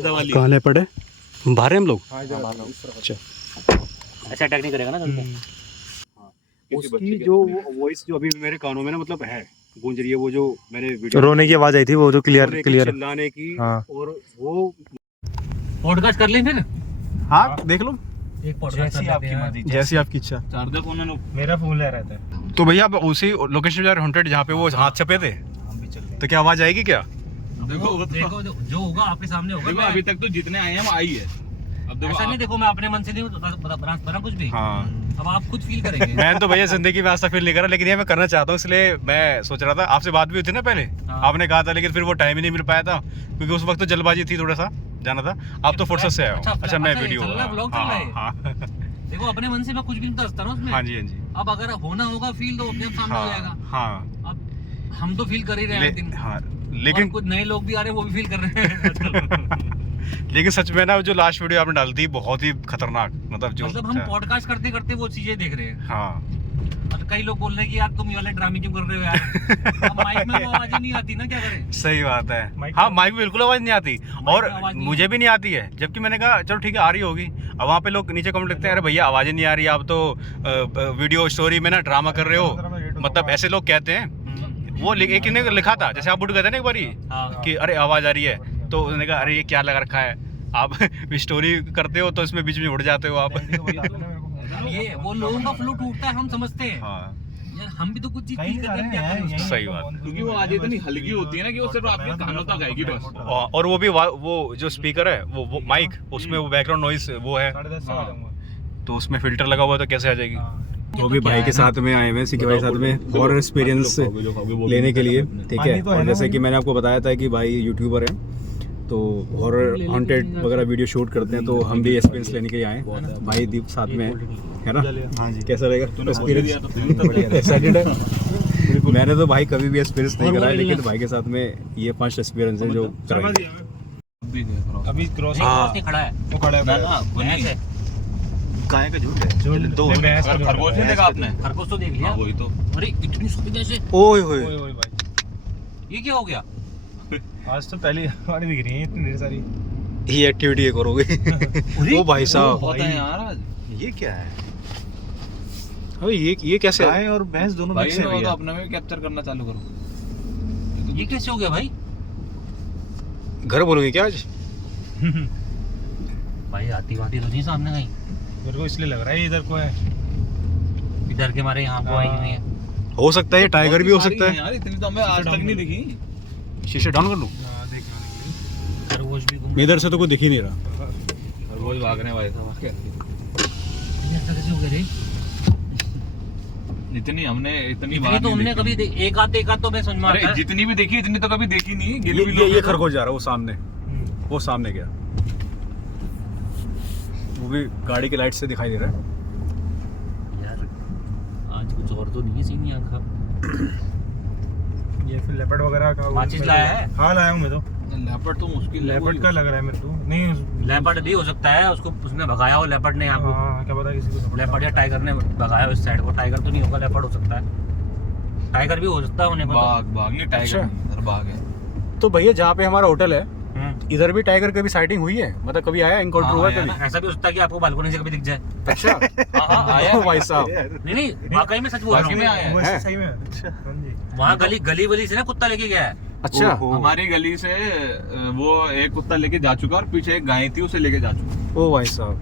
कहाँ ले पड़े बाहर हम लोग। अच्छा ऐसा अटैक नहीं करेगा ना तुमको। उसकी जो वॉइस जो अभी मेरे कानों में ना मतलब है गूंज रही है, वो जो मैंने वीडियो रोने की आवाज आई थी वो जो क्लियर चिल्लाने की। हाँ। और वो पॉडकास्ट कर लें फिर। हाँ देख लो एक पॉडकास्ट कर लेते हैं। जैसी आपकी इच्छा। चार्जर फोन में मेरा फोन ले रहता है। तो भैया आप उसी लोकेशन पे हॉन्टेड जहाँ पे वो हाथ छपे थे, हम भी चल रहे तो क्या आवाज आएगी क्या? देखो जो होगा आपके सामने होगा। देखो अभी तक तो जितने आए हैं हम आई है। अब देखो ऐसा नहीं, देखो मैं अपने मन से नहीं बता कुछ भी। हाँ अब आप खुद फील करेंगे। मैं तो भैया जिंदगी में आज तक फील नहीं करा, लेकिन ये मैं करना चाहता हूँ, इसलिए मैं सोच रहा था। आपसे बात भी हुई थी ना पहले, आपने कहा था, लेकिन फिर वो टाइम ही नहीं मिल पाया था क्योंकि उस वक्त तो जल्दबाजी थी, थोड़ा सा जाना था। आप तो फुर्सत से आए हो। अच्छा मैं वीडियो देखो अपने मन से मैं कुछ भी नहीं दसता ना उसमें। हाँ जी हाँ जी। अब अगर होना होगा फील तो अपने आप सामने हो जाएगा। हाँ अब हम तो फील कर ही रहे हैं, लेकिन कुछ नए लोग भी आ रहे हैं वो भी फील कर रहे हैं। लेकिन सच में ना जो लास्ट वीडियो आपने डाल दी बहुत ही खतरनाक, मतलब हम पॉडकास्ट करते करते वो चीजें देख रहे हैं। हाँ और कई लोग बोल रहे हैं कि यार तुम ये वाले ड्रामे क्यों कर रहे हो यार। अब माइक में वो आवाज ही नहीं आती ना, क्या करें। सही बात है। हाँ माइक में बिल्कुल आवाज नहीं आती, और मुझे भी नहीं आती है, जबकि मैंने कहा चलो ठीक है आ रही होगी। अब वहाँ पे लोग नीचे कमेंट लिखते हैं, अरे भैया आवाज नहीं आ रही, आप तो वीडियो स्टोरी में ना ड्रामा कर रहे हो, मतलब ऐसे लोग कहते हैं। वो एक ने लिखा था, जैसे आप बुट कहते हैं ना एक बारी कि अरे आवाज आ रही है, तो उन्होंने कहा अरे ये क्या लगा रखा है, आप स्टोरी करते हो तो इसमें बीच में उड़ जाते हो आप। ये वो लोगों का फ्लो टूटता है, हम समझते हैं। हाँ यार हम भी तो कुछ चीज फील कर रहे हैं। सही बात, क्योंकि वो आज इतनी हल्की होती है ना कि वो सिर्फ आपके कानों तक आएगी बस। और वो भी वो जो स्पीकर है वो माइक, उसमें वो बैकग्राउंड नॉइस वो है, तो उसमें फिल्टर लगा हुआ है, तो कैसे आ जाएगी। तो भी भाई के साथ में आए हुए, सिक्की भाई के साथ में हॉरर एक्सपीरियंस लेने के लिए, ठीक है। और जैसे कि मैंने आपको बताया था कि भाई यूट्यूबर है, तो हॉरर हॉन्टेड वगैरह वीडियो शूट करते हैं, तो हम भी एक्सपीरियंस लेने के लिए आए। भाई दीप साथ में है ना। हाँ जी, कैसा रहेगा एक्सपीरियंस? एक्साइटेड है। मैंने तो भाई कभी भी एक्सपीरियंस नहीं करा है, लेकिन भाई के साथ में ये फर्स्ट एक्सपीरियंस है जो अभी क्रॉस खड़ा है, वो खड़ा है। गाय का झूठ है। दो खरगोश नहीं देखा आपने? खरगोश तो देख लिया। वही तो। अरे इतनी छोटी कैसे? ओए होए, ये क्या हो गया? आज तो पहली हमारी दिख रही है इतनी ढेर सारी। ये एक्टिविटी एक और हो गई। ओ भाई साहब, होता है यार आज। ये क्या है? अबे ये कैसे? गाय और भैंस दोनों भाई मिक्स है तो भैया। अपने में कैप्चर करना चालू करो। ये कैसे हो गया भाई? घर बोलोगे क्या आज? भाई आती वाती तो नहीं सामने कहीं? मेरे को इसलिए लग रहा है इधर को है। इधर के मारे यहाँ को आई हुई है। हो सकता है टाइगर भी हो सकता है यार इतनी तो हमें आज तक नहीं दिखी। शीशे डाउन कर लूं? खरगोश भी घूम। इधर से तो कोई दिख ही नहीं रहा। खरगोश भाग रहे हैं भाई साहब। ऐसा कैसे हो गया रे? इतनी हमने इतनी ये बार तो हमने कभी एक आध तो मैं समझ में आता अरे है। जितनी भी देखी इतनी तो कभी देखी नहीं। गिली भी ये खरगोश जा रहा है, वो सामने, वो सामने गया, वो भी गाड़ी की लाइट से दिखाई दे रहा है। यार आज कुछ और तो नहीं है सीन यहाँ का। ये फिर लेपर्ड वगैरह का माचिस लाया है? हाँ लाया हूँ मैं तो। लेपर्ड तो मुश्किल है। लेपर्ड का लग रहा है मेरे को। नहीं लेपर्ड भी हो सकता है, उसको उसने भगाया हो लेपर्ड ने यहाँ को। हाँ क्या पता किसी को। लेपर्ड या टाइगर ने भगाया हो इस साइड को। टाइगर तो नहीं होगा, लेपर्ड हो सकता है। टाइगर भी हो सकता है होने को। बाघ नहीं टाइगर इधर बाघ है। तो भैया जहाँ पे हमारा होटल है इधर भी टाइगर कभी साइटिंग हुई है? मतलब कभी आया, एनकाउंटर हुआ कभी? ऐसा भी हो सकता है कि आपको बालकनी से कभी दिख जाए। अच्छा आया भाई साहब, नहीं वाकई में सच बोल वाकई में रहा आया हूँ। है। सही में। अच्छा हाँ जी। वहाँ गली वली से ना कुत्ता लेके गया है। अच्छा हमारी गली से वो एक कुत्ता लेके जा चुका और पीछे एक गाय थी उसे लेके जा चुका। ओ भाई साहब।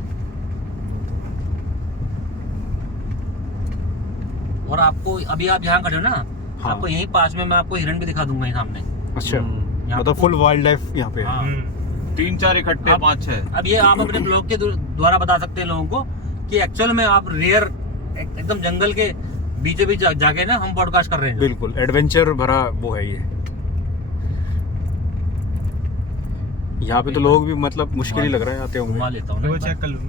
और आपको अभी आप जहाँ खड़े हो ना, आपको यहीं पास में मैं आपको हिरन भी दिखा दूंगा यहाँ सामने। अच्छा मतलब फुल वाइल्ड लाइफ यहाँ पे है। हाँ। 3-4 इकट्ठे 5-6। अब ये आप अपने ब्लॉग के द्वारा बता सकते हैं लोगों को कि एक्चुअल में आप रेयर एकदम जंगल के बीचों बीच जाके ना हम पॉडकास्ट कर रहे हैं। बिल्कुल एडवेंचर भरा वो है ये। यहाँ पे तो लोग भी मतलब मुश्किल ही लग रहा है आते घुमा होंगे। लेता हूँ वो ना। चेक कर लूँ।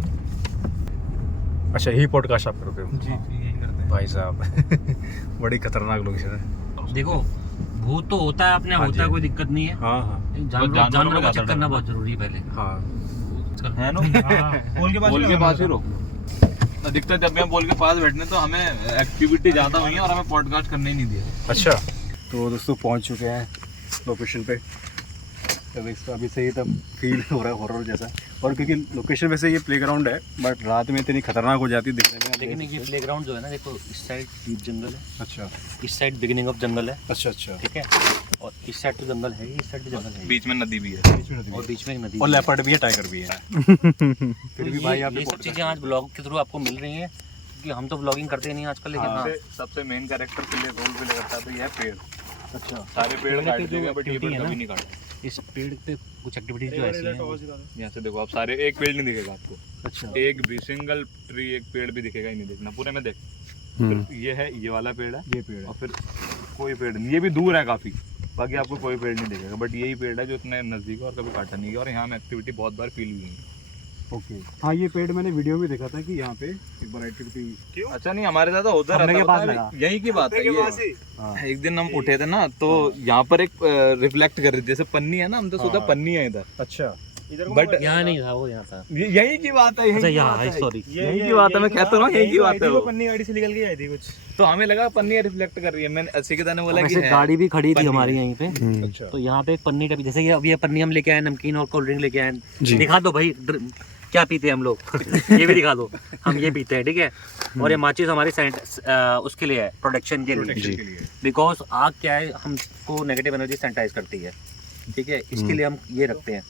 अच्छा यही पॉडकास्ट आप करते हो? जी यही करते हैं भाई साहब बड़ी खतरनाक लोकेशन है। देखो भूत तो होता है अपने, होता है, कोई दिक्कत नहीं है। हाँ हाँ जानवरों को चेक करना बहुत जरूरी है पहले। हाँ है ना? पोल के पास पोल के पास ही रोक। अधिकतर जब भी हम पोल के पास बैठने तो हमें एक्टिविटी ज्यादा हुई है और हमें पॉडकास्ट करने ही नहीं दिया। अच्छा तो दोस्तों पहुंच चुके हैं लोकेशन पे। तब इसका अभी से ही तब फील हो रहा है हॉरर जैसा। और क्योंकि लोकेशन वैसे ये प्लेग्राउंड है, बट रात में इतनी खतरनाक हो जाती है दिखने में। लेकिन ये प्लेग्राउंड जो है ना, देखो इस साइड डीप जंगल है, अच्छा इस साइड बिगिनिंग ऑफ जंगल है, अच्छा अच्छा। ठीक है, और इस साइड तो जंगल है, इस साइड भी जंगल है, बीच में नदी भी है, और बीच में एक नदी और भी है। लेपर्ड भी है, टाइगर भी है। फिर भी भाई ये सब चीज़ें आज ब्लॉग के थ्रू आपको मिल रही हैं, क्योंकि हम तो ब्लॉगिंग करते नहीं आजकल, लेकिन हाँ सबसे मेन कैरेक्टर के लिए रोल प्ले करता है तो ये है पेड़। अच्छा, सारे पेड़ पेड़ काट पे जो देगा बट ये activity पेड़ है ना, कभी नहीं काटा। इस पेड़ पे कुछ एक्टिविटीज जो ऐसी हैं, यहाँ से देखो आप, सारे एक पेड़ नहीं दिखेगा आपको, अच्छा एक भी सिंगल ट्री एक पेड़ भी दिखेगा ही नहीं, देखना पूरे में देख। फिर ये है, ये वाला पेड़ है, ये पेड़ है। और फिर कोई पेड़ नहीं, ये भी दूर है काफी, बाकी आपको कोई पेड़ नहीं दिखेगा, बट यही पेड़ है जो इतने नजदीक है और कभी काटा नहीं गया, और यहाँ में एक्टिविटी बहुत बार फील हुई है। ओके हाँ, ये पेड़ मैंने वीडियो में देखा था कि यहाँ पे एक बार एक्टिविटी। अच्छा नहीं, हमारे साथ उधर हमने के पास रहता लगा। है, यही की बात है ये। हाँ एक दिन हम उठे थे ना, तो यहाँ पर एक रिफ्लेक्ट कर रही थी, जैसे पन्नी है ना, हम तो सोचा हाँ। पन्नी है इधर, अच्छा, बट यहाँ नहीं था, वो यहाँ था, यही की बात है, अच्छा यही की यहाँ बात है, है, सॉरी, यही की बात है, मैं कहता हूँ यही की बात है वो। पन्नी गाड़ी से निकल के आई थी कुछ, तो हमें लगा पन्नी रिफ्लेक्ट कर रही है, मैंने असिकिता ने बोला कि वैसे है। गाड़ी भी खड़ी थी पन्नी हमारी है। यहीं पे, अच्छा तो यहाँ पे एक पन्नी टाइप, जैसे कि अभी ये पन्नी हम लेके आए, नमकीन और कोल्ड ड्रिंक लेके आए, जी। दिखा दो भाई क्या पीते हैं हम लोग। ये भी दिखा दो, हम ये पीते हैं, ठीक है। और ये माचिस हमारी उसके लिए है, प्रोटेक्शन के लिए, बिकॉज आग क्या है, हमको नेगेटिव एनर्जी सैनिटाइज करती है, ठीक है, इसके लिए हम ये रखते हैं।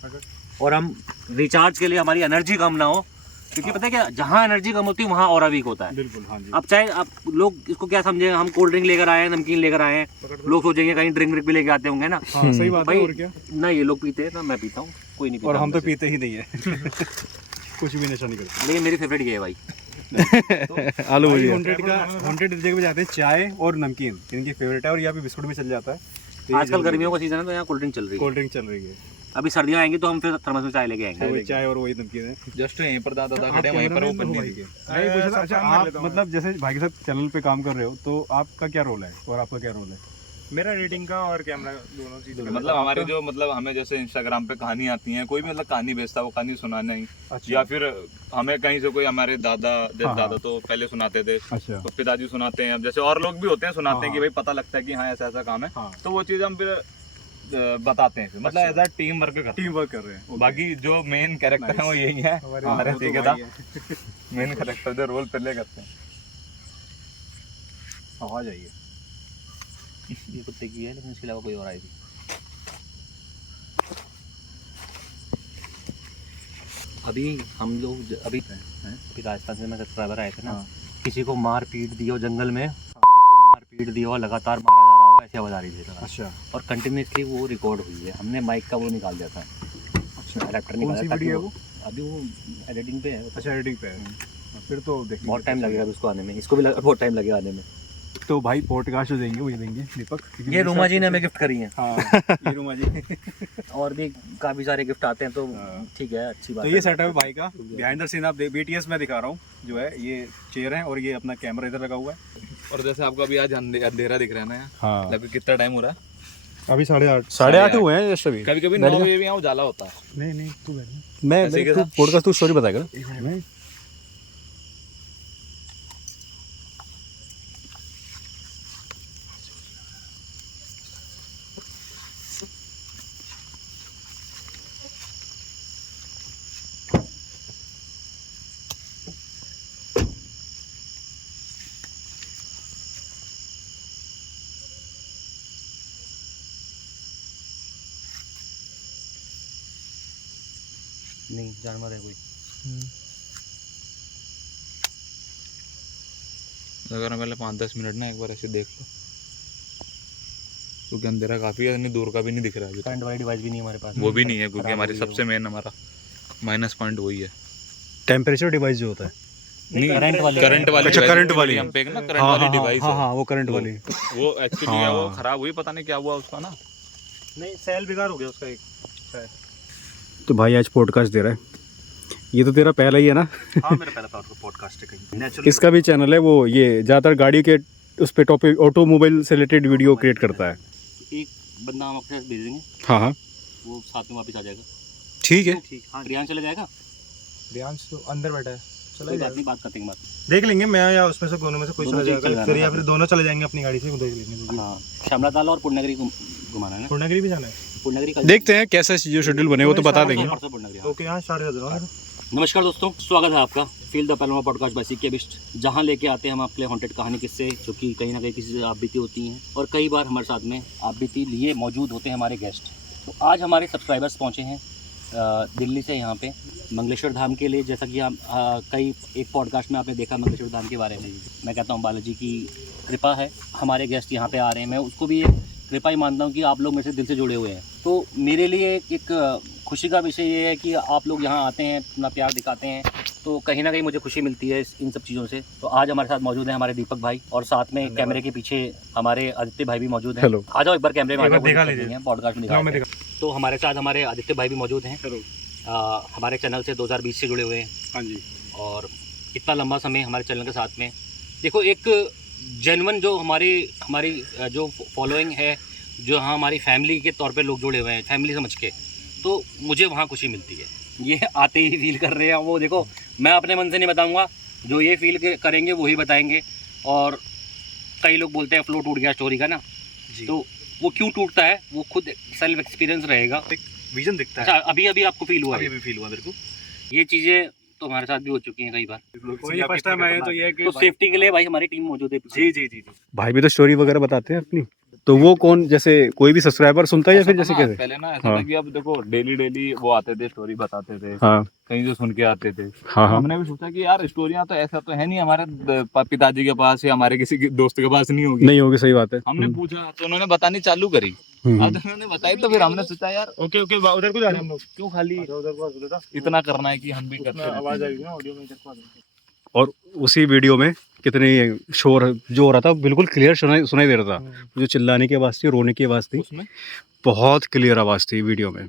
और हम रिचार्ज के लिए हमारी एनर्जी कम ना हो, क्योंकि पता है क्या, जहाँ एनर्जी कम होती है वहाँ ऑरा वीक होता है। बिल्कुल हाँ जी। अब चाहे आप लोग इसको क्या समझेंगे, हम कोल्ड ड्रिंक लेकर आए हैं, नमकीन लेकर आए हैं, लोग सोचेंगे कहीं ड्रिंक भी लेके आते होंगे ना, हाँ सही बात है। भाई और क्या, ना ये लोग पीते हैं ना मैं पीता हूँ, कोई नहीं पीता, और हम तो वैसे। पीते ही नहीं है। कुछ भी नशा नहीं करते। लेकिन मेरी फेवरेट ये है भाई, आलू भुजिया 100 जगह पे जाते हैं, चाय और नमकीन इनकी फेवरेट है, और यहाँ पे बिस्कुट भी चल जाता है। तो ये आजकल गर्मियों का सीजन है तो यहाँ कोल्ड ड्रिंक चल रही है, कोल्ड ड्रिंक चल रही है, अभी सर्दियाँ आएंगी तो हम फिर थर्मस में चाय लेके आएंगे। वही चाय और वही नमकीन है। जस्ट यहीं पर दादा खड़े, वहीं पर वो पन्नी थी। नहीं पूछा था, अच्छा आप मतलब जैसे भाई के साथ चैनल पे काम कर रहे हो, तो आपका क्या रोल है और आपका क्या रोल है? मेरा एडिटिंग का और कैमरा दोनों चीज। मतलब हमारे जो, मतलब हमें जैसे इंस्टाग्राम पे कहानी आती है, कोई भी मतलब कहानी भेजता है, वो कहानी सुनाना ही, अच्छा। या फिर हमें कहीं से कोई, हमारे दादा हाँ, दादा तो पहले सुनाते थे, अच्छा तो पिताजी सुनाते हैं, अब जैसे और लोग भी होते हैं सुनाते हैं कि भाई पता लगता है कि हाँ ऐसा ऐसा काम है, हाँ। तो वो चीज़ हम फिर बताते हैं, मतलब एज अ टीम वर्क करते टीम वर्क कर रहे हैं। हैं। बाकी जो मेन कैरेक्टर है वो यही है, हमारे वो तो ठेकेदार भाई है। मेन कैरेक्टर जो रोल प्ले करते हैं। आ जाइए। ये कुत्ते की है, लेकिन इसके अलावा कोई और आई थी। अभी हम लोग अभी राजस्थान से मैं सब्सक्राइबर आए थे ना, किसी को मार पीट दी हो जंगल में, किसी को मार पीट दी हो, लगातार मारा जा रहा हो, ऐसी आवाज आ रही थी। अच्छा और कंटिन्यूसली वो रिकॉर्ड हुई है, हमने माइक का वो निकाल दिया था, अच्छा, एडेप्टर कौन निकाला सी ताकि वीडियो है वो? अभी वो एडिटिंग पे है। अच्छा एडिटिंग पे है, फिर तो देखिए बहुत टाइम लगेगा उसको आने में, इसको भी बहुत टाइम लगेगा आने में। तो भाई पॉडकास्ट जो देंगे वो ये देंगे दीपक। ये रूमा जी ने हमें गिफ्ट करी है, हाँ ये रूमा जी। और भी काफी सारे गिफ्ट आते हैं, तो हाँ। ठीक है, अच्छी बात तो है। ये सेटअप है भाई का, बिहाइंड द सीन आप BTS में दिखा रहा हूँ जो है, ये चेयर है और ये अपना कैमरा इधर लगा हुआ है। और जैसे आपको अभी आज अंधेरा दिख रहा है ना यहाँ, हाँ लगभग कितना टाइम हो रहा है? अभी 8:30। 8:30 हुए हैं जस्ट अभी। कभी कभी 9 बजे भी यहाँ उजाला होता है। नहीं नहीं तू बैठ। मैं ऐसे के साथ? पॉडकास्ट तू स्टोरी बताएगा। मैं नहीं, जानवर है कोई। अगर पहले 5-10 मिनट ना एक बार ऐसे देख लो, क्योंकि अंधेरा काफी है, इतनी दूर का भी नहीं दिख रहा है अभी करंट वाली डिवाइस भी नहीं हमारे पास। वो भी नहीं है, क्योंकि खराब हमारे हो गई सबसे मेन हमारा माइनस पॉइंट वही है। टेम्परेचर डिवाइस जो होता है, नहीं, करंट वाली। करंट वाली। अच्छा, करंट वाली। हम पे एक ना करंट वाली डिवाइस हाँ है, हाँ वो करंट वाली। वो एक्चुअली है, वो खराब हुई, पता नहीं क्या हुआ उसका ना। नहीं सेल बेकार हो गया उसका एक शायद। तो भाई आज पॉडकास्ट दे रहा है, ये तो तेरा पहला ही है ना? हाँ, मेरा पहला पॉडकास्ट है कहीं नेचुरल। इसका भी चैनल है, वो ये ज़्यादातर गाड़ी के उस पे टॉपिक ऑटोमोबाइल से रिलेटेड वीडियो क्रिएट करता है। एक बंदा हम अपने साथ भेजेंगे, हाँ हाँ वो साथ में वापस आ जाएगा। ठीक है। ठीक, हाँ, रियान चला जाएगा, रियांश तो अंदर बैठा है, चला कोई बात जाएगा। नहीं, बात करते हैं बात। देख लेंगे, मैं या उसमें से दोनों में से कोई दोनों चला से एक चला जाएगा, फिर जाना या फिर दोनों चले जाएंगे अपनी गाड़ी से, देख लेंगे। हाँ, श्यामला ताल और पूर्णगिरी घुमाना है ना। पूर्णागिरी भी जाना है। पूर्णगिरी का देखते हैं कैसे जो शेड्यूल बने वो तो बता देंगे। परसों पूर्णगिरी, हाँ। ओके यहाँ स्टार्ट कर दो ना। नमस्कार दोस्तों, स्वागत है आपका feel the panorama podcast by CK Bisht, जहां लेके आते हैं हम आपके लिए हॉन्टेड कहानी किस्से जो कि कहीं ना कहीं किसी से आप बीती होती हैं, और कई बार हमारे साथ में आप बीती लिए मौजूद होते हैं हमारे गेस्ट। तो आज हमारे सब्सक्राइबर्स पहुंचे हैं दिल्ली से यहाँ पे मंगलेश्वर धाम के लिए। जैसा कि हम कई एक पॉडकास्ट में आपने देखा मंगलेश्वर धाम के बारे में, मैं कहता हूँ बालाजी की कृपा है हमारे गेस्ट यहाँ पे आ रहे हैं। मैं उसको भी एक कृपा ही मानता हूँ कि आप लोग मेरे से दिल से जुड़े हुए हैं। तो मेरे लिए एक खुशी का विषय ये है कि आप लोग यहाँ आते हैं, अपना प्यार दिखाते हैं, तो कहीं ना कहीं मुझे खुशी मिलती है इन सब चीज़ों से। तो आज हमारे साथ मौजूद हैं हमारे दीपक भाई, और साथ में कैमरे के पीछे हमारे आदित्य भाई भी मौजूद हैं। हेलो। आ जाओ एक बार कैमरे में, आ जाओ, देखा कोई दिक्कत नहीं है, पॉडकास्ट में दिखा। तो हमारे साथ हमारे आदित्य भाई भी मौजूद हैं। हमारे चैनल से 2020 से जुड़े हुए हैं। हाँ जी। और इतना लंबा समय हमारे चैनल के साथ में, देखो एक जेन्युइन जो हमारी जो फॉलोइंग है, जो हाँ हमारी फैमिली के तौर पे लोग जुड़े हुए हैं, फैमिली समझ के, तो मुझे वहाँ खुशी मिलती है। ये आते ही फील कर रहे हैं वो, देखो मैं अपने मन से नहीं बताऊँगा, जो ये फील करेंगे वही बताएंगे। और कई लोग बोलते हैं फ्लो टूट गया स्टोरी का ना, तो वो क्यों टूटता है वो खुद सेल्फ एक्सपीरियंस रहेगा, विजन दिखता अच्छा अभी आपको फील हुआ है? अभी फील हुआ मेरे को। ये चीज़ें तो हमारे साथ भी हो चुकी हैं कई बार। कोई फर्स्ट टाइम आए तो ये है कि तो सेफ्टी के लिए भाई हमारी टीम मौजूद है। जी भाई भी तो स्टोरी वगैरह बताते हैं अपनी। तो वो कौन, जैसे कोई भी सब्सक्राइबर सुनता है या फिर जैसे कैसे? पहले ना ऐसा हाँ। था कि अब देखो डेली वो आते थे, स्टोरी बताते थे, हाँ कहीं से सुन के आते थे। हाँ हाँ। हमने भी सोचा कि यार स्टोरियां तो ऐसा तो है नहीं हमारे पिताजी के पास या हमारे किसी दोस्त के पास नहीं होगी। नहीं होगी, सही बात है। हमने पूछा तो उन्होंने बतानी चालू करी। अब उन्होंने बताई तो फिर हमने सोचा यार ओके उधर को जा रहे हैं हम लोग। क्यों खाली उधर को इतना करना है कि हम भी करते आवाज रहते आएगी हैं। ना ऑडियो में, इधर को आ जाएगी। और उसी वीडियो में कितनी शोर जो हो रहा था, बिल्कुल क्लियर सुनाई दे रहा था। जो चिल्लाने की आवाज़ थी, रोने की आवाज़ थी, उसमें बहुत क्लियर आवाज़ थी वीडियो में।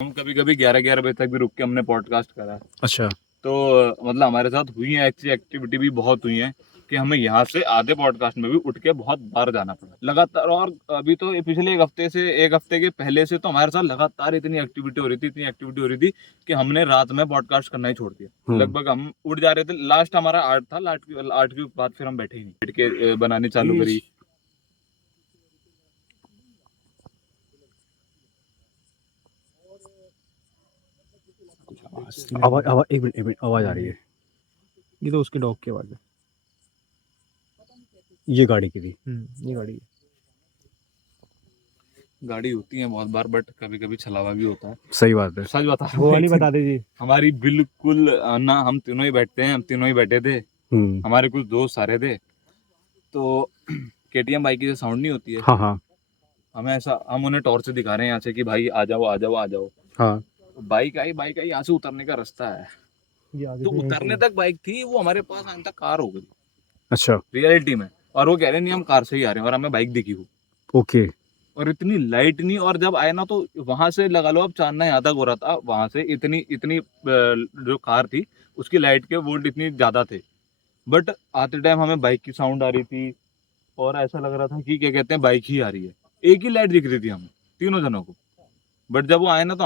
हम कभी 11 बजे तक भी रुक के हमने पॉडकास्ट करा। अच्छा। तो मतलब हमारे साथ हुई है ऐसी एक्टिविटी भी बहुत हुई है कि हमें यहाँ से आधे पॉडकास्ट में भी उठ के बहुत बार जाना पड़ा लगातार। और अभी तो पिछले एक हफ्ते के पहले से तो हमारे साथ लगातार इतनी एक्टिविटी हो रही थी कि हमने रात में पॉडकास्ट करना ही छोड़ दिया। लगभग हम उठ जा रहे थे। लास्ट हमारा 8 था, 8 के बाद फिर हम बैठे ही नहीं, बैठ के बनानी चालू करी। आवाज एक मिनट आवाज आ रही है। ये तो उसके डॉग की आवाज है। ये गाड़ी की थी। ये गाड़ी होती है बहुत बार, बट कभी कभी छलावा भी होता है। सही बात है। सच बता वो वाली बता दीजिए। हमारी बिल्कुल ना, हम तीनों ही बैठे थे। हमारे कुछ दोस्त सारे थे। तो केटीएम बाइक की जो साउंड नहीं होती है, हाँ हाँ हम उन्हें टॉर्च से दिखा रहे हैं यहाँ से कि भाई आ जाओ। हाँ। बाइक आई यहाँ से उतरने का रास्ता है, तो उतरने तक बाइक थी, वो हमारे पास आने तक कार हो गई अच्छा। रियलिटी में। और वो कह रहे नहीं हम कार से ही आ रहे हैं, और हमें बाइक दिखी हो। ओके। और इतनी लाइट नहीं, और जब आए ना तो वहां से लगा लो अब चांदना यहाँ तक हो रहा था, वहां से इतनी जो कार थी उसकी लाइट के वोल्ट इतनी ज्यादा थे। बट आते टाइम हमें बाइक की साउंड आ रही थी, और ऐसा लग रहा था कि क्या कहते हैं बाइक ही आ रही है। एक ही लाइट दिख रही थी हमें तीनों जनों को। बट जब वो आए ना तो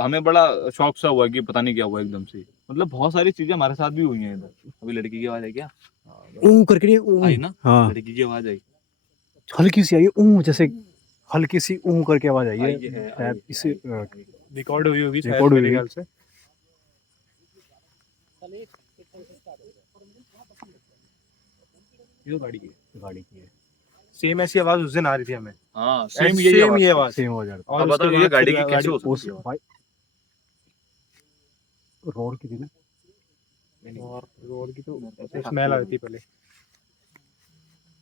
हमें बड़ा शौक सा हुआ कि पता नहीं क्या हुआ एकदम से। मतलब बहुत सारी चीजें हमारे साथ भी हुई हैं इधर। अभी लड़की की आवाज आई क्या? ऊ करके नहीं, आई ना? हाँ लड़की की आवाज आई, हल्की सी आई है, ऊ जैसे हल्की सी ऊ करके आवाज आई आई है। है, शायद इसे रिकॉर्ड हुई होगी शायद रिकॉर्ड हुई मेरे होगी। ख्याल से। ये तो गाड़ी की है। सेम ऐसी आवाज उस दिन आ रही थी हमें। हाँ सेम सेम यही ये आवाज। आवाज। सेम हो जाता। और अब बताओ उसके ये बाद गाड़ी फिर की कैसे हो उस सकती है? भाई रोड की थी ना, और रोड की तो स्मेल आ रही थी पहले,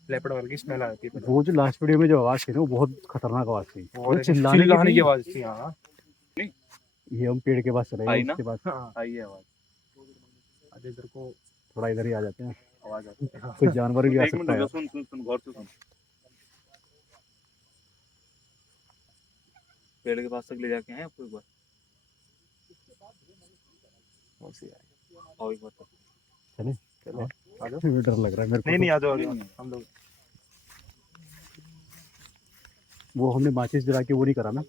लेपर्ड वाल की स्मेल आ रही थी पहले। वो जो लास्ट वीडियो में जो आवाज थी ना, वो बहुत खतरनाक आवाज थी। वो और चिल्लाने चिल्लाने की की आवाज थी। हाँ ये हम पेड़ के पास चले आई गए, ना? उसके बाद हाँ, आई है आवाज। आज इधर को थोड़ा इधर ही आ जाते हैं। आवाज आती है। कोई जानवर भी आ एक सकता है। मिनट सुन गौर से सुन। पेड़ के पास तक ले जाके आए आपको एक बार? आओ एक बार। चले चलो आ जाओ। डर लग रहा है मेरे को। नहीं तो। आ जाओ हम लोग। वो हमने माचिस जला के वो नहीं करा ना।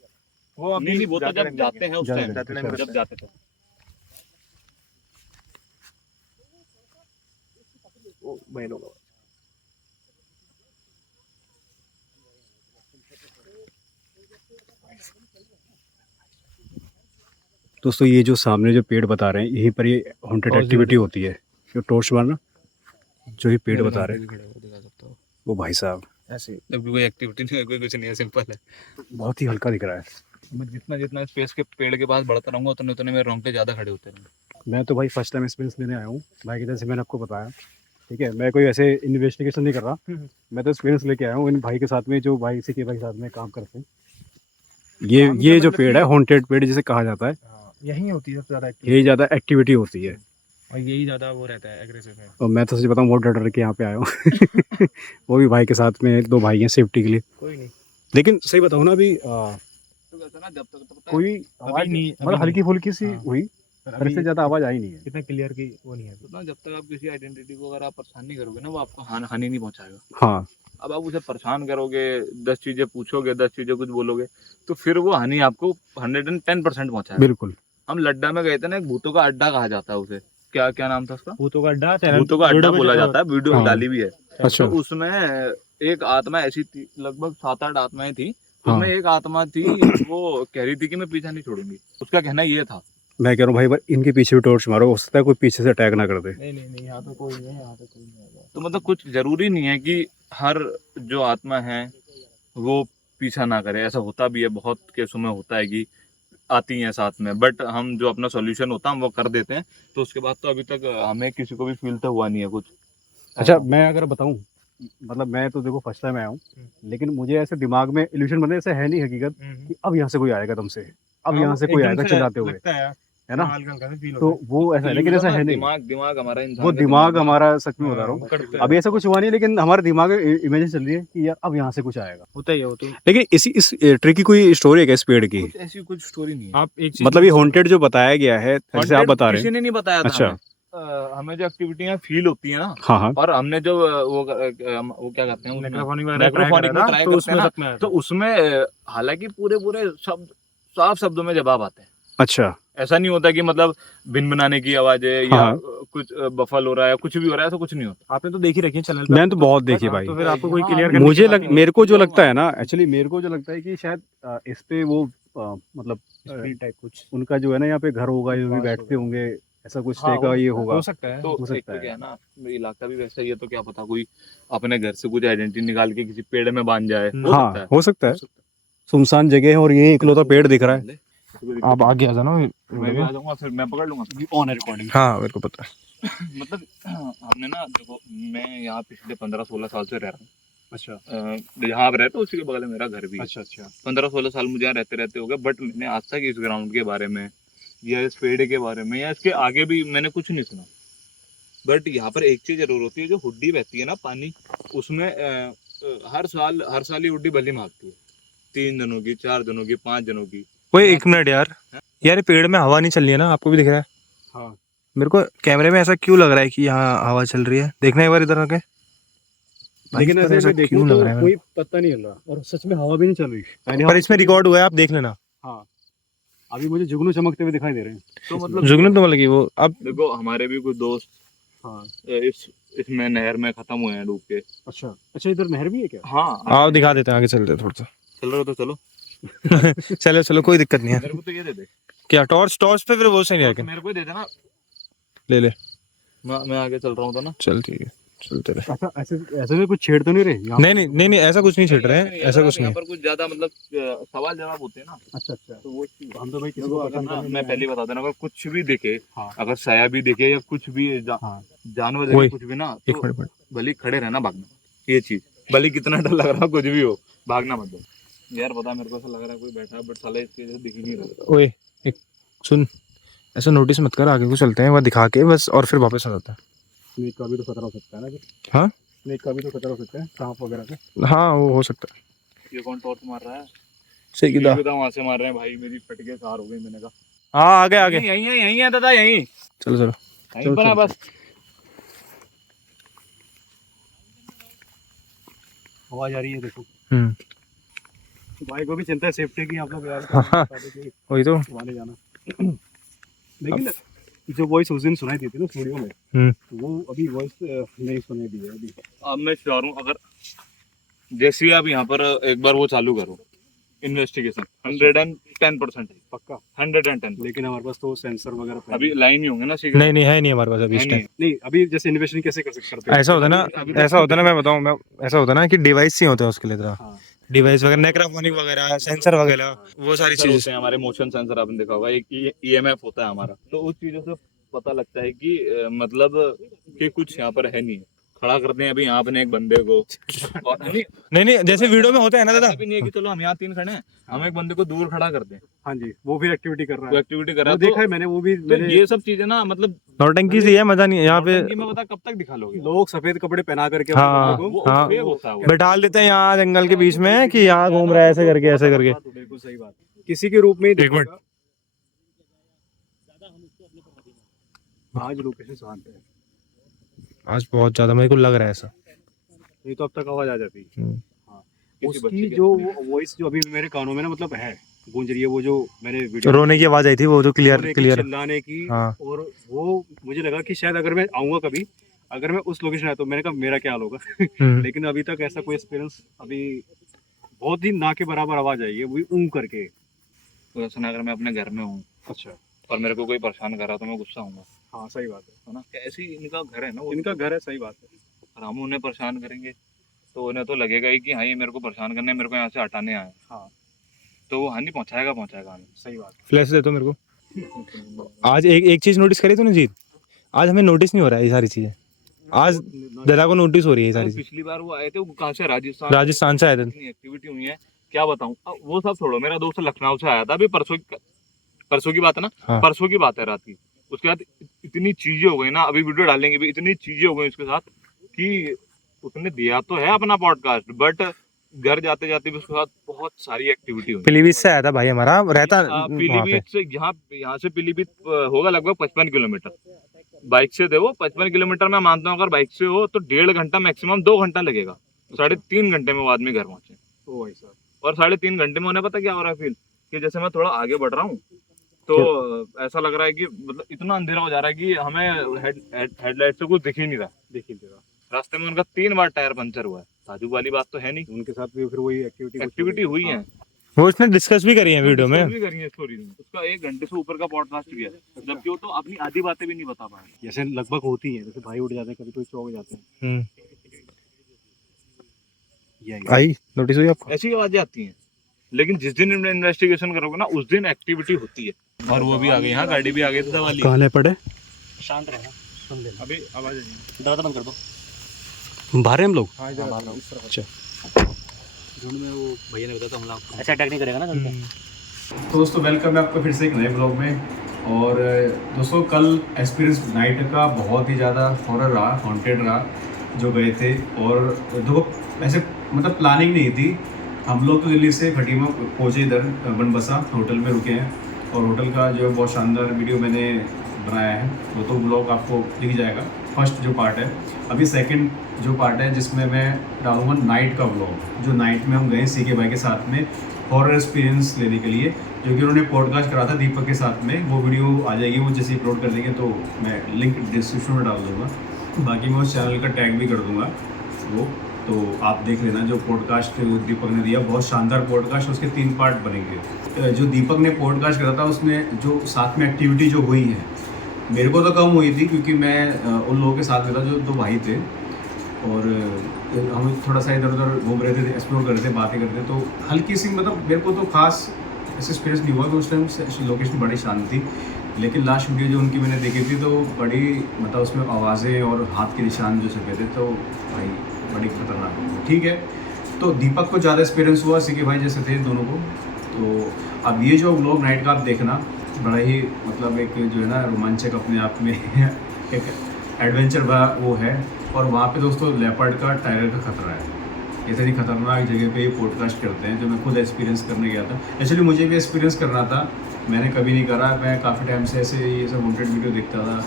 वो अभी नहीं वो तो जब जाते हैं उस टाइम, जाते टाइम जब जाते थे। वो महीनों का। दोस्तों ये जो सामने जो पेड़ बता रहे हैं यहीं पर ये हॉन्टेड एक्टिविटी होती है। जो टॉर्च मारना जो ये पेड़ बता रहे हैं वो भाई साहब ऐसे अभी कोई एक्टिविटी नहीं है, कोई कुछ नहीं है, सिंपल है। बहुत ही हल्का दिख रहा है। मैं जितना जितना स्पेस के पेड़ के पास बढ़ता रहूंगा उतने उतने मेरे रोंगटे ज्यादा खड़े होते रहेंगे। मैं तो भाई फर्स्ट टाइम एक्सपीरियंस लेने आया हूँ भाई की तरह से, मैंने आपको बताया ठीक है। मैं कोई ऐसे इन्वेस्टिगेशन नहीं कर रहा, मैं तो एक्सपीरियंस लेके आया हूँ इन भाई के साथ में, जो भाई इसी के भाई साथ में काम करते हैं। ये जो पेड़ है हॉन्टेड पेड़ जिसे कहा जाता है, यही होती है सबसे ज्यादा यही ज़्यादा एक्टिविटी होती है और यही ज्यादा वो रहता है एग्रेसिव है। और मैं तो सच बताऊँ बहुत डर डर के यहाँ पे आया हूँ वो भी भाई के साथ में, 2 भाई हैं सेफ्टी के लिए। कोई नहीं, लेकिन सही बताऊँ ना अभी तो कहते ना जब तक तो पता है, कोई आवाज नहीं, मतलब हल्की फुल्की सी हाँ। हुई, घर से ज़्यादा आवाज़ आई नहीं है। इतना क्लियर की वो नहीं है। ना जब तक आप किसी आइडेंटिटी को अगर आप परेशान नहीं करोगे ना, वो आपको हानि नहीं पहुंचाएगा। हाँ अब आप उसे परेशान करोगे, 10 चीजें पूछोगे, 10 चीजें कुछ बोलोगे, तो फिर वो हानि आपको 110% पहुंचाएगा। बिल्कुल। हम लड्डा में गए थे ना, एक भूतों का अड्डा कहा जाता है उसे, क्या क्या नाम था उसका? भूतों का अड्डा, भूतों का अड्डा बोला जाता है, वीडियो हाँ। डाली भी है। अच्छा तो उसमें एक आत्मा ऐसी थी, लगभग 7-8 आत्माएं थी। हाँ। उसमें एक आत्मा थी, वो कह रही थी कि मैं पीछा नहीं छोड़ूंगी। उसका कहना ये था। मैं कह रहा हूँ भाई पर इनके पीछे भी टॉर्च मारो, हो सकता है कोई पीछे से अटैक ना कर दे। नहीं यहाँ तो कोई नहीं है, यहाँ तो कोई नहीं है। तो मतलब कुछ जरूरी नहीं है कि हर जो आत्मा है वो पीछा ना करे। ऐसा होता भी है, बहुत केसों में होता है कि आती हैं साथ में, बट हम जो अपना सॉल्यूशन होता है हम वो कर देते हैं। तो उसके बाद तो अभी तक हमें किसी को भी फील तो हुआ नहीं है कुछ। अच्छा मैं अगर बताऊं, मतलब मैं तो देखो फर्स्ट टाइम आया हूँ, लेकिन मुझे ऐसे दिमाग में इल्यूशन बने, ऐसे है नहीं हकीकत कि अब यहाँ से कोई आएगा दम से, अब यहाँ से कोई आएगा चिल्लाते हुए, है ना। तो वो ऐसा है, लेकिन ऐसा है नहीं। दिमाग हमारा इंसान वो का दिमाग हमारा सच में बता रहा हूँ, करता है। अभी ऐसा कुछ हुआ नहीं, लेकिन हमारे दिमाग में इमेजिन चल रही है कि यार अब यहाँ से कुछ आएगा। होता ही है वो तो। लेकिन इस ट्री की कोई स्टोरी है क्या इस पेड़ की? कुछ ऐसी कुछ स्टोरी नहीं है। आप एक चीज मतलब ये हॉन्टेड जो बताया गया है जैसे आप बता रहे किसी हैं। ने नहीं बताया था अच्छा। हमें। हमें जो एक्टिविटियां फील होती है ना, हाँ हाँ और हमने जो वो क्या कहते हैं, नेक्रोफोनिक नेक्रोफोनिक में ट्राई तो करते उसमें हैं ना, सच में तो उसमें हालांकि पूरे शब्द साफ शब्दों में जवाब आते हैं। अच्छा ऐसा नहीं होता कि मतलब बिन बनाने की आवाजें या हाँ। कुछ बफल हो रहा है, कुछ भी हो रहा है, ऐसा कुछ नहीं होता। आपने तो देखी रखी है चैनल पे। मैंने तो बहुत देखी हाँ, भाई। तो फिर आपको कोई हाँ, क्लियर मेरे को जो लगता है ना, एक्चुअली मेरे को जो लगता है कि शायद इस पे वो मतलब टाइप कुछ उनका जो है ना यहाँ पे घर होगा, ये भी बैठते होंगे, ऐसा कुछ हाँ, का ये होगा। हो सकता है। तो हो एक सकता तो है। क्या है ना, इलाका भी वैसा ही है, तो क्या पता कोई अपने घर से कुछ आइडेंटिटी निकाल के किसी पेड़ में बांध जाए। हो हाँ सकता है। हो सकता है, सुनसान जगह है और ये इकलौता पेड़ दिख रहा है। आप आगे आ जाना, मैं भी आ जाऊंगा, फिर मैं पकड़ लूंगा। On recording. हाँ मेरे को पता है। मतलब हमने ना, देखो मैं यहाँ पिछले 15-16 साल से रह रहा हूँ। अच्छा यहाँ आप रहते हो, उसी के बगल में मेरा घर भी है। अच्छा अच्छा 15-16 साल मुझे यहाँ रहते रहते हो गए, बट मैंने आज तक इस ग्राउंड के बारे में या इस पेड़ के बारे में या इसके आगे भी मैंने कुछ नहीं सुना। बट यहाँ पर एक चीज जरूर होती है, जो हुड्डी बहती है ना पानी, उसमें हर साल ही हुड्डी भली मांगती है। 3 दिनों की, 4 दिनों की, 5 दिनों की। वो एक मिनट यार, ये पेड़ में हवा नहीं चल रही है ना, आपको भी दिख रहा है? हाँ मेरे को कैमरे में ऐसा क्यों लग रहा है कि यहाँ हवा चल रही है? देखना एक बार इधर आके। लेकिन ऐसे में देखो लग तो रहा है? कोई पता नहीं चल रहा, और सच में हवा भी नहीं चल रही। पर इसमें रिकॉर्ड हुआ है, आप देख लेना। हाँ अभी मुझे जुगनू चमकते हुए दिखाई दे रहे हैं। तो मतलब जुगनू तो मतलब वो अब देखो, हमारे भी कुछ दोस्त हाँ इसमें नहर में खत्म हुए हैं डूब के। अच्छा अच्छा, इधर नहर भी है क्या? हाँ, आप दिखा देते हैं, आगे चलते हैं थोड़ा सा। चल रहे हो तो चलो। चलो चलो, कोई दिक्कत नहीं है। मेरे को तो ये दे दे। क्या टॉर्च पे फिर वो सही है? मेरे को ही दे देना, ले मैं आगे चल रहा हूँ तो ना। चल ठीक है, चलते रहे। अच्छा ऐसे ऐसे में कुछ छेड़ तो नहीं रहे यहाँ? नहीं ऐसा कुछ नहीं छेड़ रहे हैं, ऐसा कुछ यहाँ नहीं। पर कुछ ज्यादा मतलब सवाल जवाब होते हैं ना, अच्छा अच्छा, तो वो चीज हम तो भाई किसी देखो, को अगर पसंद ना नहीं मैं है। पहले बता देना, अगर कुछ भी दिखे, हाँ। अगर साया भी दिखे या कुछ भी हाँ। जानवर वही। दिखे, कुछ भी ना, एक तो मिनट भले खड़े रहना, भागना। ये चीज भले कितना डर लग रहा हो, कुछ भी हो, भागना मत दो। यार पता, मेरे को ऐसा लग रहा है कोई बैठा है, बट साले इसके जैसे दिख ही नहीं रहा। ओए एक सुन, ऐसा नोटिस मत कर, आगे को चलते हैं, वह दिखा के बस, और फिर वापस आ जाता है। स्नेक का भी तो खतरा हो सकता है ना कि? हाँ स्नेक का भी तो खतरा हो सकता है, सांप वगैरह का। हाँ वो हो सकता है। ये कौन टॉर्च मार रहा है? सही किया। वहां से मार रहे हैं भाई, मेरी फटके सार हो गई। मैंने कहा हाँ आगे आगे, यही है दादा, यही चलो चलो। यहीं पर है बस। आवाज आ रही है देखो। भाई को भी चिंता है सेफ्टी की, आप लोग यार हाँ, वही तो। वाले जाना। लेकिन जो वॉइस उस दिन सुनाई दी थी ना स्टूडियो में, वो अभी वॉइस नहीं सुनाई दी है अभी। अब मैं श्योर हूँ, अगर जैसे ही आप यहाँ पर एक बार वो चालू करो, इन्वेस्टिगेशन 110% पक्का। 110। लेकिन हमारे पास तो सेंसर वगैरह पहले- अभी लाइन ही होंगे ना सीखने। नहीं नहीं है नहीं हमारे पास अभी इस है टाइम। नहीं अभी जैसे इन्वेस्टिगेशन कैसे कर सकते हैं? ऐसा होता है ना, ऐसा होता है ना, मैं बताऊं, मैं ऐसा होता है ना कि डिवाइस ही होते हैं उसके लिए तरह, हाँ। डिवाइस वगैरह, नेक्रोफोनिक वगैरह, सेंसर वगैरह, वो सारी सेंसर चीजें। होते हैं हमारे, मोशन सेंसर आपने देखा होगा, एक EMF होता है हमारा, तो उस चीजों से पता लगता है कि मतलब कि कुछ यहाँ पर है नहीं। खड़ा करते हैं अभी यहाँ अपने एक बंदे को, और नहीं नहीं, जैसे वीडियो में होता है ना दादा, ऐसा भी नहीं है कि चलो हम यहाँ 3 खड़े हैं, हम एक बंदे को दूर खड़ा करते हैं, हाँ जी, वो भी एक्टिविटी कर रहा वो है। एक्टिविटी कर रहा वो है, देखा है मैंने, वो भी तो मैंने। ये सब चीजें ना मतलब नौटंकी सी है, मजा नहीं है यहाँ पे। नौटंकी में बता कब तक दिखा लोगे? लोग सफेद कपड़े पहना करके हाँ, अपने बंदे को- हाँ। फेक होता है वो। बैठा देते हैं यहाँ जंगल के बीच में कि यहाँ घूम रहा है ऐसे करके, ऐसे करके। बिल्कुल सही बात। किसी के रूप में ही एक मिनट। दिखेगा। आज लोकेशन शांत है, आज बहुत ज्यादा मेरे को लग रहा है ऐसा। नहीं तो अब तक आवाज आ जाती। हाँ। किसी बच्चे उसकी के जो सामने। वॉइस जो अभी मेरे कानों में ना मतलब है, गूंज रही है, वो जो मैंने वीडियो रोने की आवाज आई थी वो जो रोने क्लियर की, क्लियर। चिल्लाने की। हाँ। और वो मुझे लगा कि शायद अगर मैं आऊंगा कभी, अगर मैं उस लोकेशन आया तो मैंने कहा मेरा क्या हाल होगा। लेकिन अभी तक ऐसा कोई एक्सपीरियंस, अभी बहुत ही ना के बराबर आवाज आई है, वो भी करके। तो ऐसा ना, अगर मैं अपने घर में हूँ अच्छा। और मेरे को कोई परेशान कर रहा तो मैं गुस्सा हूँगा, हाँ सही बात है ना? ऐसे ही इनका घर है ना, वो इनका घर है, सही बात है। और हम उन्हें परेशान करेंगे तो उन्हें तो लगेगा ही कि हाँ ये मेरे को परेशान करने, मेरे को यहाँ से हटाने आए। हाँ तो वो हानि पहुँचाएगा हमें। सही बात है। फ्लैश दे दो मेरे को। आज एक चीज नोटिस करी तूने जीत, आज हमें नोटिस नहीं हो रहा है ये सारी चीजें, आज दादा को नोटिस हो रही है ये सारी चीजें। पिछली बार वो आए थे, वो कहाँ से, राजस्थान राजस्थान से आए थे। इतनी एक्टिविटी हुई है, क्या बताऊँ। वो सब छोड़ो, मेरा दोस्त लखनऊ से आया था अभी परसों की बात है ना। हाँ। परसों की बात है, रात की। उसके बाद इतनी चीजें हो गई ना, अभी वीडियो डालेंगे भी, इतनी चीजें हो गई उसके साथ कि उसने दिया तो है अपना पॉडकास्ट, बट घर जाते जाते भी उसके साथ बहुत सारी एक्टिविटी हुई। पीलीभीत से आया था भाई हमारा, रहता वहाँ पे। पीलीभीत से यहाँ से पीलीभीत होगा लगभग 55 किलोमीटर। बाइक से देखो 55 किलोमीटर मैं मानता हूँ, अगर बाइक से हो तो 1.5 घंटा मैक्सिमम, 2 घंटा लगेगा। 3.5 घंटे में वो आदमी घर पहुंचे। ओ भाई साहब। और 3.5 घंटे में उन्हें पता क्या हो रहा है फील, कि जैसे मैं थोड़ा आगे बढ़ रहा हूँ तो ऐसा लग रहा है कि मतलब इतना अंधेरा हो जा रहा है कि हमें हेडलाइट से कुछ दिख ही नहीं रहा। रास्ते में उनका 3 बार टायर पंचर हुआ है। ताजुब वाली बात तो है नहीं, उनके साथ भी फिर वही एक्टिविटी हुई है। वो उसने डिस्कस भी करी है वीडियो में। भी करी है स्टोरी में। उसका 1 घंटे से ऊपर का पॉडकास्ट भी है, जबकि वो तो अपनी आधी बातें भी नहीं बता पाए। जैसे लगभग होती है, जैसे भाई उठ जाते हैं, कभी कोई चौक जाते हैं। आई नोटिस हुई आपको? ऐसी आवाजें आती हैं, लेकिन जिस दिन इन्वेस्टिगेशन करोगे ना उस दिन एक्टिविटी होती है। और वो भी आ गई, हाँ गाड़ी भी आ गई था वाली। कहाँ पड़े? शांत रहना, सुन लेना। अभी आवाज आ रही दरवाजा बंद कर दो। बाहर हैं हम लोग। अच्छा। झुंड में वो भैया ने बताया था हमला आपको। ऐसा अटैक नहीं करेगा ना तुमको। तो दोस्तों वेलकम है आपका फिर से एक नए ब्लॉग में। और दोस्तों कल एक्सपीरियंस नाइट का बहुत ही ज़्यादा हॉरर रहा, हॉन्टेड रहा जो गए थे। और देखो ऐसे मतलब प्लानिंग नहीं थी, हम लोग तो दिल्ली से खटीमा पहुँचे, इधर बनबसा होटल में रुके हैं। और होटल का जो बहुत शानदार वीडियो मैंने बनाया है वो तो ब्लॉग आपको दिख जाएगा, फर्स्ट जो पार्ट है। अभी सेकंड जो पार्ट है जिसमें मैं डालूंगा नाइट का ब्लॉग, जो नाइट में हम गए सीके भाई के साथ में हॉरर एक्सपीरियंस लेने के लिए, जो कि उन्होंने पॉडकास्ट करा था दीपक के साथ में। वो वीडियो आ जाएगी, वो जैसे अपलोड कर देंगे तो मैं लिंक डिस्क्रिप्शन में डाल दूँगा। बाकी मैं उस चैनल का टैग भी कर दूँगा वो, तो आप देख लेना। जो पॉडकास्ट दीपक ने दिया बहुत शानदार पॉडकास्ट, उसके 3 पार्ट बनेंगे। जो दीपक ने पॉडकास्ट करा था उसमें जो साथ में एक्टिविटी जो हुई है, मेरे को तो कम हुई थी क्योंकि मैं उन लोगों के साथ में था जो 2 भाई थे। और हम थोड़ा सा इधर उधर घूम रहे थे, एक्सप्लोर कर रहे थे, बातें करते, तो हल्की सी मतलब मेरे को तो खास ऐसा एक्सपीरियंस नहीं हुआ कि उस टाइम लोकेशन बड़ी शांत थी। लेकिन लास्ट वीडियो जो उनकी मैंने देखी थी तो बड़ी मतलब उसमें आवाज़ें और हाथ के निशान जो छपे थे, तो भाई बड़ी खतरनाक। ठीक है, तो दीपक को ज़्यादा एक्सपीरियंस हुआ, सीके भाई जैसे थे दोनों को। तो अब ये जो व्लॉग नाइट का आप देखना, बड़ा ही मतलब एक जो है ना रोमांचक अपने आप में एक एडवेंचर वो है। और वहाँ पे दोस्तों लेपर्ड का टायर का खतरा है। इतनी खतरनाक जगह पे ये पॉडकास्ट करते हैं, जो मैं खुद एक्सपीरियंस करने गया था। एक्चुअली मुझे भी एक्सपीरियंस करना था, मैंने कभी नहीं करा। मैं काफ़ी टाइम से ऐसे ये सब वॉन्टेड वीडियो देखता था,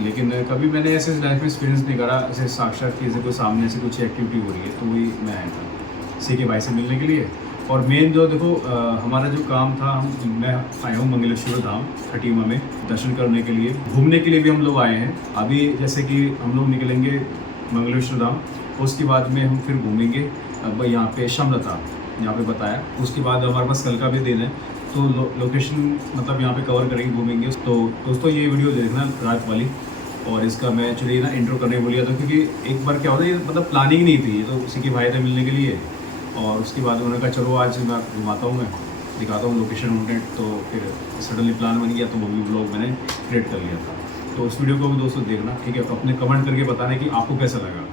लेकिन कभी मैंने ऐसे लाइफ में एक्सपीरियंस नहीं करा ऐसे साक्षात की, जैसे कोई सामने से कुछ एक्टिविटी हो रही है। तो वही मैं आया था सीके भाई से मिलने के लिए। और मेन जो देखो हमारा जो काम था, मैं आया हूँ मंगलेश्वर धाम खटीमा में दर्शन करने के लिए, घूमने के लिए भी हम लोग आए हैं। अभी जैसे कि हम लोग निकलेंगे मंगलेश्वर धाम, उसके बाद में हम फिर घूमेंगे अब यहाँ पे शमलता। यहाँ पे बताया। उसके बाद हमारे पास कल का भी दिन है, तो लोकेशन मतलब यहाँ पे कवर करेंगे, घूमेंगे। तो दोस्तों ये वीडियो देखना रात वाली, और इसका मैं एक्चुअली ना इंट्रो करने बोलिया था, क्योंकि एक बार क्या होता है, ये मतलब प्लानिंग नहीं थी, ये तो उसी के भाई थे मिलने के लिए, और उसके बाद उन्होंने कहा चलो आज मैं घुमाता हूँ, मैं दिखाता हूँ लोकेशन कंटेंट। तो फिर सडनली प्लान बन गया, तो वो भी ब्लॉग मैंने क्रिएट कर लिया था। तो उस वीडियो को भी दोस्तों देखना, ठीक है। तो अपने कमेंट करके बताना कि आपको कैसा लगा।